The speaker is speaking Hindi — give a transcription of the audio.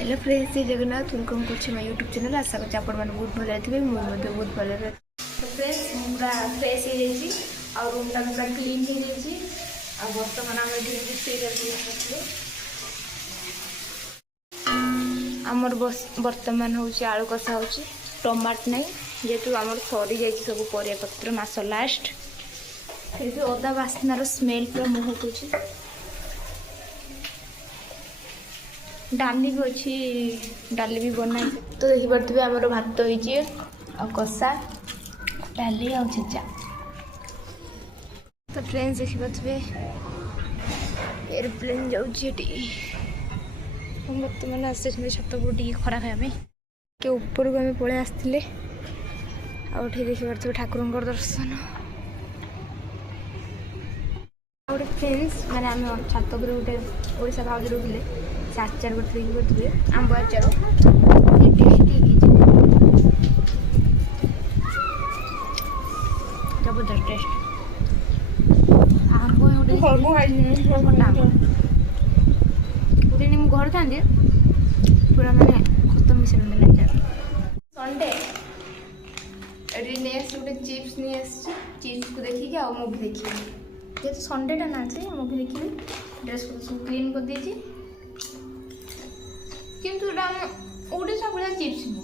हेलो फ्रेंड्स, जय जगन्नाथ। वेलकम कर माय यूट्यूब चैनल। आशा करছি ଆପଣ ମାନେ ବହୁତ ଭଲ ଥିବେ। ମୁଁ ମଧ୍ୟ ବହୁତ ଭଲରେ ଅଛି। ତ फ्रेंड्स ମୁଁ ପୁରା ଫ୍ରେଶ୍ ହେଇଯାଇଛି ଆଉ ରୁମ୍ଟା ପୁରା କ୍ଲିନ୍ ହେଇଯାଇଛି। ଆଉ ବର୍ତ୍ତମାନ ଆମେ ଏଠି ସିରିଏଲ୍ ଦେଖିଛୁ। ଆମର ବର୍ତ୍ତମାନ ହେଉଛି ଆଳୁ କଷା ହେଉଛି, ଟମାଟୋ ନାହିଁ ଯେହେତୁ ଆମର ସରିଯାଇଛି ସବୁ ପରିବାପତ୍ର ମାସ ଲାଷ୍ଟ। ଫିର୍ ବି ଅଦା ବାସ୍ନାର ସ୍ମେଲ୍ ପୁରା ମୁହଁକୁ। डाली भी अच्छी, डाली भी बना तो देखिपे आमर भात होती कषा डाली आ छेचा। तो फ्रेंड्स देखिपे एरोप्लेन जाऊँगी बर्तमान आस छत पर टी खरा खाया के ऊपर को आम पलि आसते आठे देखिपे ठाकुर दर्शन गोटे फ्रेंड्स मैंने आम छात पर गोटे ओडिशा भाज रोले से आचार करते आंब आचार टेस्टी जबरदस्त टेस्ट आंब गोटे घर था पूरा मैंने खत्म मिशन संडे नेक्स्ट गोटे चिप्स नहीं चिप्स को देखिए आ मुवी देखिए जेहतु संडेटा ना से मुवी देखी ड्रेस को सब क्लीन कर देती किंतु ओडिशा भाया चिप्स नुह